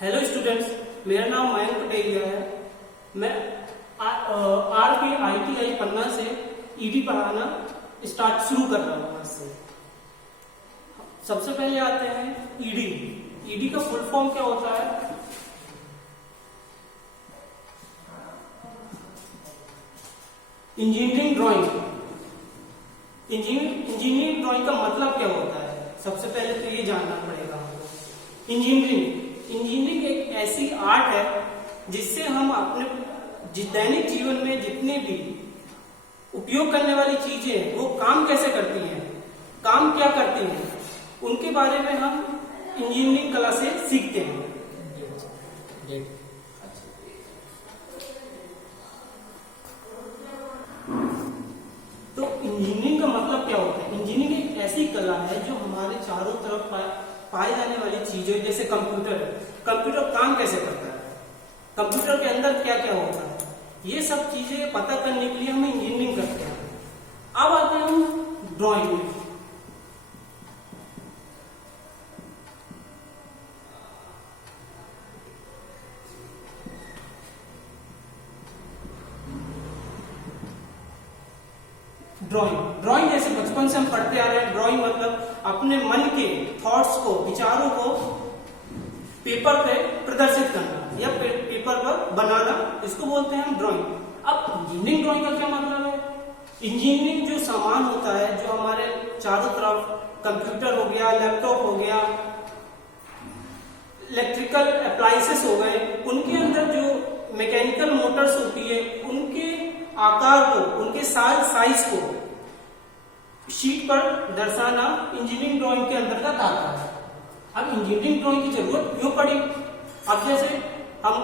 Hello students, मेरा नाम मयंक पटेलिया है। मैं आर के ITI पन्ना से ईडी पढ़ाना शुरू कर रहा हूँ आज से। सबसे पहले आते हैं ईडी। ईडी का फुल फॉर्म क्या होता है? Engineering drawing. इंजीनियरिंग ड्राइंग का मतलब क्या होता है? सबसे पहले तो ये जानना पड़ेगा हमको। इंजीनियरिंग एक ऐसी आर्ट है जिससे हम अपने दैनिक जीवन में जितने भी उपयोग करने वाली चीजें हैं वो काम कैसे करती हैं, काम क्या करती हैं, उनके बारे में हम इंजीनियरिंग कला से सीखते हैं। तो इंजीनियरिंग का मतलब क्या होता है? इंजीनियरिंग एक ऐसी कला है जो हमारे चारों तरफ पाई जाने वाली चीजें, जैसे कंप्यूटर है। कंप्यूटर काम कैसे करता है, कंप्यूटर के अंदर क्या क्या होता है, ये सब चीजें पता करने के लिए हम इंजीनियरिंग करते हैं। अब आते हैं हम ड्राइंग में। ड्राइंग जैसे बचपन से हम पढ़ते आ रहे हैं। ड्राइंग मतलब अपने मन के थॉट्स को, विचारों को पेपर पे प्रदर्शित करना या पेपर पर बनाना, इसको बोलते हैं हम ड्राइंग। अब इंजीनियरिंग ड्राइंग का क्या मतलब है? इंजीनियरिंग जो सामान होता है, जो हमारे चारों तरफ, कंप्यूटर हो गया, लैपटॉप हो गया, इलेक्ट्रिकल अप्लायंसेस हो गए, उनके अंदर जो मैकेनिकल मोटर्स होती है, उनके आकार को, उनके साइज को शीट पर दर्शाना इंजीनियरिंग ड्राइंग के अंतर्गत आता है। अब इंजीनियरिंग ड्राइंग की जरूरत क्यों पड़ी? अब जैसे हम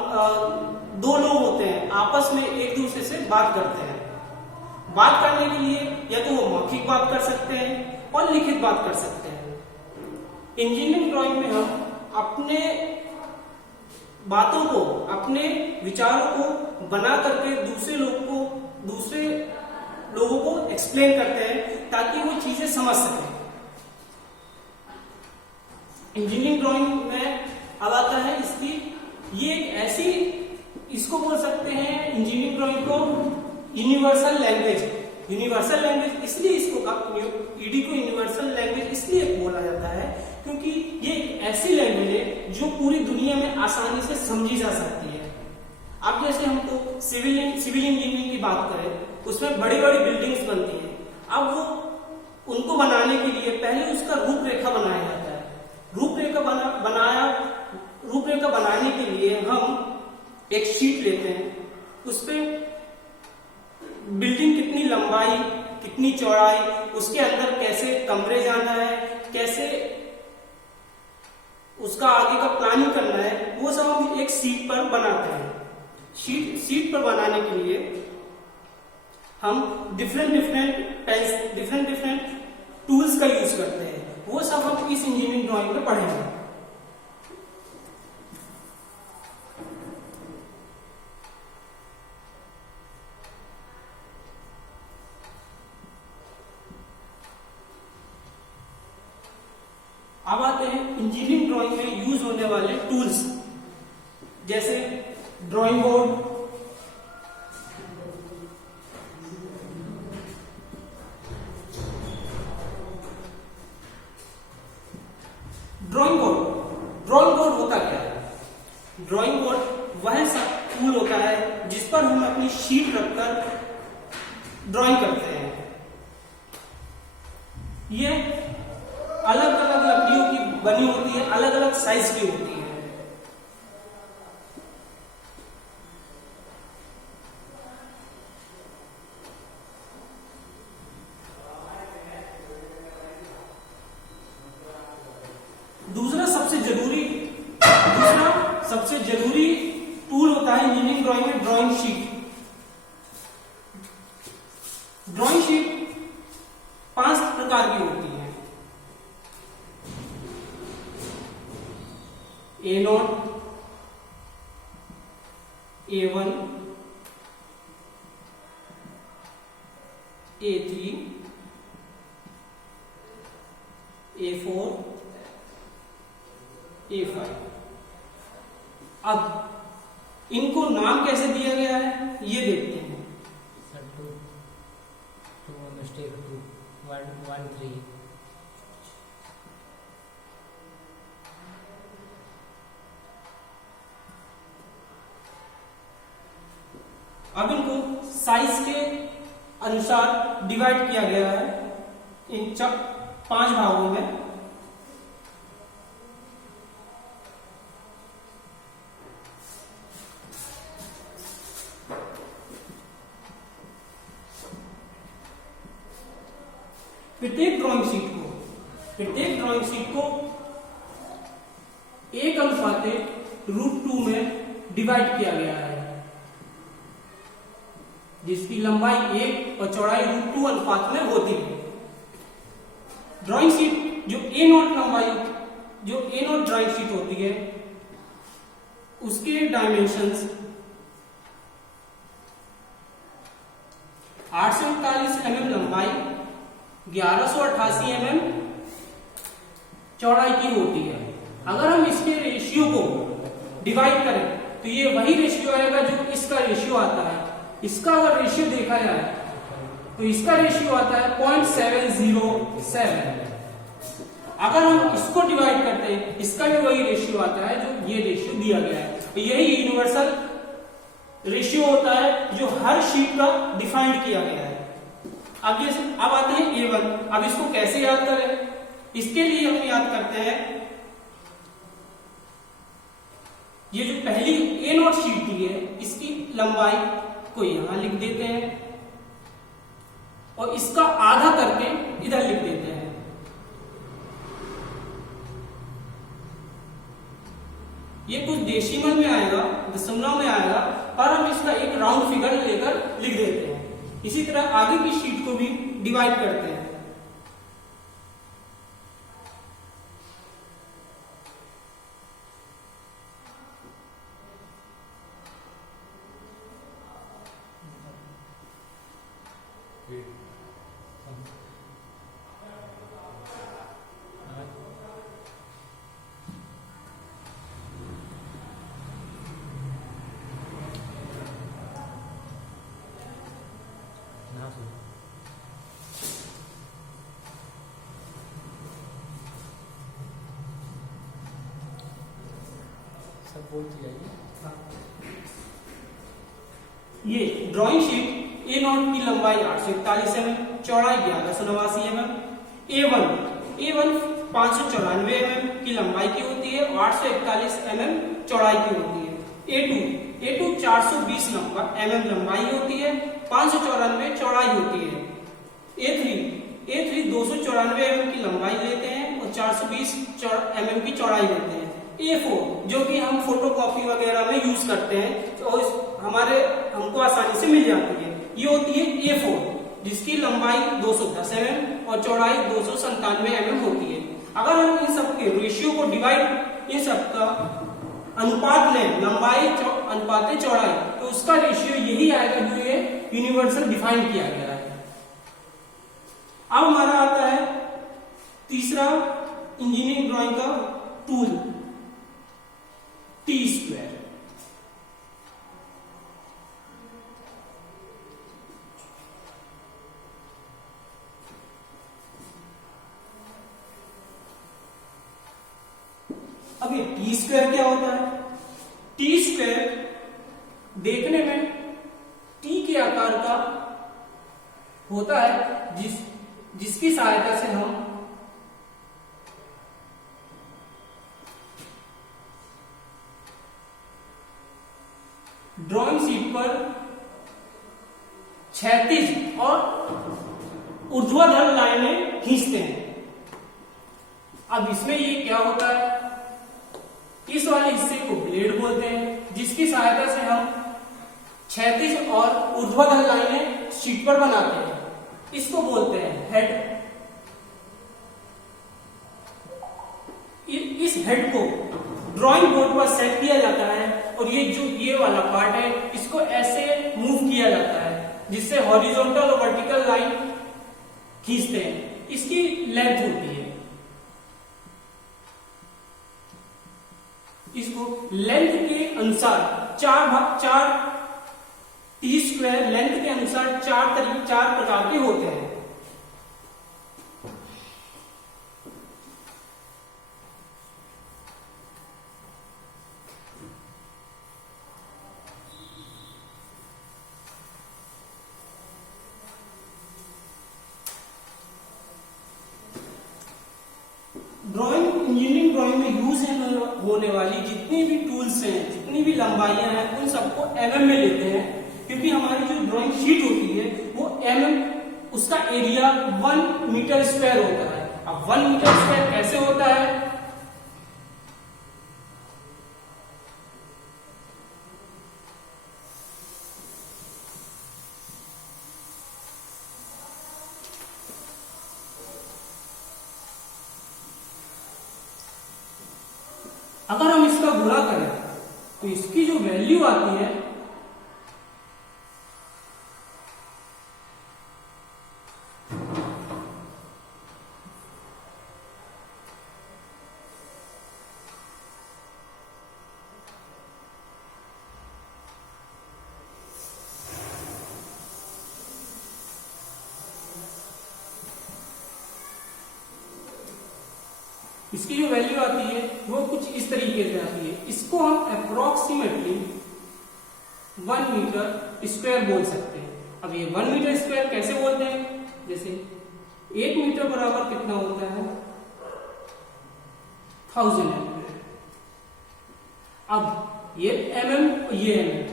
दो लोग होते हैं, आपस में एक दूसरे से बात करते हैं। बात करने के लिए या तो वो मौखिक बात कर सकते हैं और लिखित बात कर सकते हैं। इंजीनियरिंग ड्राइंग में हम अपने बातों को, अपने विचारों को बना करके दूसरे लोगों को एक्सप्लेन करते हैं ताकि वो चीजें समझ सकें। इंजीनियरिंग ड्राइंग में अब आता है इसकी, ये एक ऐसी, इसको बोल सकते हैं इंजीनियरिंग ड्राइंग को यूनिवर्सल लैंग्वेज। यूनिवर्सल लैंग्वेज इसलिए इसको ईडी को यूनिवर्सल लैंग्वेज इसलिए बोला जाता है क्योंकि ये एक ऐसी लैंग्वेज है जो पूरी दुनिया में आसानी से समझी जा सकती है। अब जैसे हमको सिविल इंजीनियरिंग की बात करें, उसमें बड़ी बड़ी बिल्डिंग्स बनती हैं। अब वो उनको बनाने के लिए पहले उसका रूपरेखा बनाया जाता है। रूपरेखा बनाने के लिए हम एक शीट लेते हैं, उसपे बिल्डिंग कितनी लंबाई, कितनी चौड़ाई, उसके अंदर कैसे कमरे जाना है, कैसे उसका आगे का प्लानिंग करना है, वो सब हम एक शीट पर बनाते हैं। शीट पर बनाने के लिए हम डिफरेंट टूल्स का यूज करते हैं। वो सब हम इस इंजीनियरिंग ड्राइंग में पढ़ेंगे। अब आते हैं इंजीनियरिंग ड्राइंग में यूज होने वाले टूल्स, जैसे ड्राइंग बोर्ड, ड्राइंग बोर्ड होता क्या है? ड्राइंग बोर्ड वह सा टूल होता है जिस पर हम अपनी शीट रखकर ड्राइंग करते हैं। ये अलग अलग लकड़ियों की बनी होती है, अलग अलग साइज की होती है। दूसरा सबसे जरूरी टूल होता है इंजीनियरिंग ड्राइंग में ड्राइंग शीट। ड्राइंग शीट 5 प्रकार की होती है। A0, A1, A3, A4, A5। अब इनको नाम कैसे दिया गया है ये देखते हैं। सर 2 मिस्टेक 2 1 1 3 अब इनको साइज के अनुसार डिवाइड किया गया है इन 5 भागों में। प्रत्येक ड्राइंग शीट को 1/√2 में डिवाइड किया गया है, जिसकी लंबाई 1 और चौड़ाई √2 अनुपात में होती है। ड्राइंग शीट जो A0 ड्राइंग शीट होती है उसके डायमेंशंस 841 mm लंबाई, 1188 mm चौड़ाई की होती है। अगर हम इसके रेशियो को डिवाइड करें तो ये वही रेशियो आएगा जो इसका रेशियो आता है। इसका अगर रेशियो देखा जाए तो इसका रेशियो आता है 0.707। अगर हम इसको डिवाइड करते हैं इसका भी वही रेशियो आता है जो ये रेशियो दिया गया है। तो यही यूनिवर्सल रेशियो होता है जो हर शीट का डिफाइंड किया गया है। अब आते हैं A1। अब इसको कैसे याद करें, इसके लिए हम याद करते हैं ये जो पहली A0 शीट दी है इसकी लंबाई को यहां लिख देते हैं और इसका आधा करके इधर लिख देते हैं। ये कुछ डेसिमल में आएगा, दशमलव में आएगा, पर हम इसका एक राउंड फिगर लेकर लिख देते हैं। इसी तरह आगे की शीट को भी डिवाइड करते हैं। सब बोलते जाइए। ये ड्राइंग शीट A0 की लंबाई 841 mm, चौड़ाई 1189 mm, A1 594 mm की लंबाई की होती है और 841 mm चौड़ाई की होती है। A2 420 mm लंबाई होती है, 594 चौड़ाई होती है। A3 294 mm की लंबाई लेते हैं और 420 mm की चौड़ाई लेते हैं। A4 जो कि हम फोटोकॉपी वगैरह में यूज करते हैं तो हमको आसानी से मिल जाती है, ये होती है A4 जिसकी लंबाई 210 mm और चौड़ाई 297 mm होती है। अगर हम इन सब के रेशियो को डिवाइड, इन सब का अनुपात लें, लंबाई अनुपात चौड़ाई, तो उसका रेशियो यही आएगा जो ये यूनिवर्सल डिफाइन किया गया है। अब हमारा आता है तीसरा इंजीनियरिंग ड्राइंग का टूल, T-स्क्वायर। अब ये T-स्क्वायर क्या होता है? T-स्क्वायर देखने में T के आकार का होता है, जिसकी सहायता से हम ड्राइंग शीट पर क्षैतिज और ऊर्ध्वाधर लाइनें खींचते हैं। अब इसमें ये क्या होता है, इस वाले हिस्से को ब्लेड बोलते हैं, जिसकी सहायता से हम क्षैतिज और ऊर्ध्वाधर लाइनें शीट पर बनाते हैं। इसको बोलते हैं हेड। इस हेड को ड्राइंग बोर्ड पर सेट किया जाता है और ये वाला पार्ट है इसको ऐसे मूव किया जाता है जिससे हॉरिजॉन्टल और वर्टिकल लाइन खींचते हैं। इसकी लेंथ होती है इसको लेंथ के अनुसार चार टी स्क्वायर लेंथ के अनुसार चार प्रकार के होते हैं। इंजीनियरिंग ड्राइंग में यूज होने वाली जितनी भी टूल्स हैं, जितनी भी लंबाइयां हैं, उन सबको mm में लेते हैं, क्योंकि हमारी जो ड्राइंग शीट होती है वो mm उसका एरिया 1 मीटर स्क्वायर होता है। अब 1 मीटर स्क्वायर कैसे होता है? अगर हम इसका गुणा करें तो इसकी जो वैल्यू आती है इसकी जो वैल्यू आती है वो कुछ इस तरीके से आती है। इसको हम अप्रोक्सीमेटली 1 मीटर स्क्वायर बोल सकते हैं। अब ये 1 मीटर स्क्वायर कैसे बोलते हैं? जैसे 1 मीटर बराबर कितना होता है? 1000 mm। अब ये mm ये mm,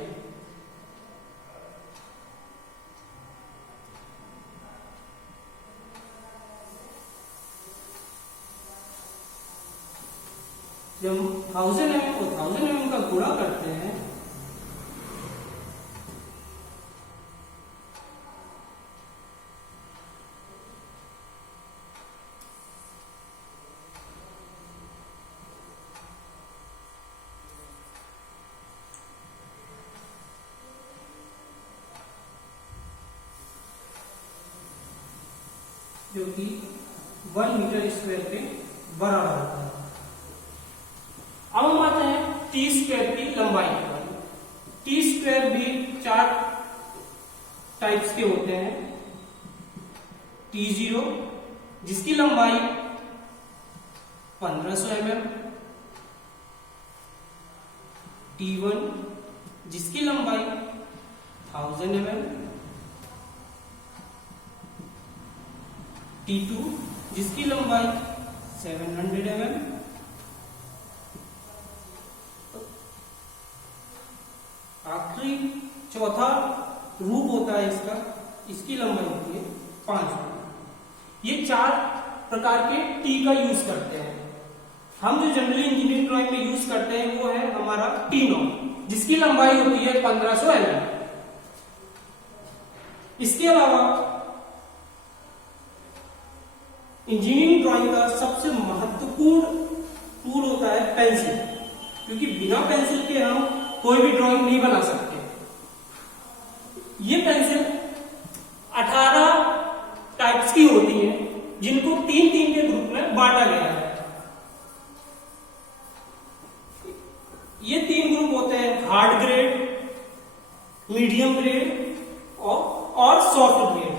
जब 1000 mm को 1000 mm का गुणा करते हैं जो कि 1 मीटर स्क्वायर के बराबर होता है। अब हम आते हैं टी स्क्वायर की लंबाई पर। टी स्क्वायर भी 4 टाइप्स के होते हैं। T0 जिसकी लंबाई 1500 mm, T1 जिसकी लंबाई 1000 mm, T2 जिसकी लंबाई 700 mm, आखिरी चौथा रूप होता है इसका, इसकी लंबाई होती है 5। ये 4 प्रकार के टी का यूज करते हैं। हम जो जनरली इंजीनियरिंग ड्राइंग में यूज करते हैं वो है हमारा T0 जिसकी लंबाई होती है 1500 mm। इसके अलावा इंजीनियरिंग ड्राइंग का सबसे महत्वपूर्ण टूल होता है पेंसिल, क्योंकि बिना पेंसिल के हम कोई भी ड्राइंग नहीं बना सकते। ये पेंसिल 18 टाइप्स की होती है जिनको 3-3 के ग्रुप में बांटा गया है। ये 3 ग्रुप होते हैं हार्ड ग्रेड, मीडियम ग्रेड और soft grade.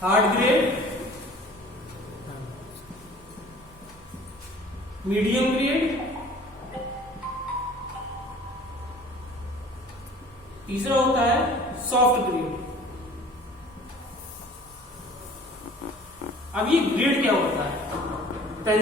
Hard grade, medium grade, तीसरा होता है सॉफ्ट ग्रेड। अब ये ग्रेड क्या होता है?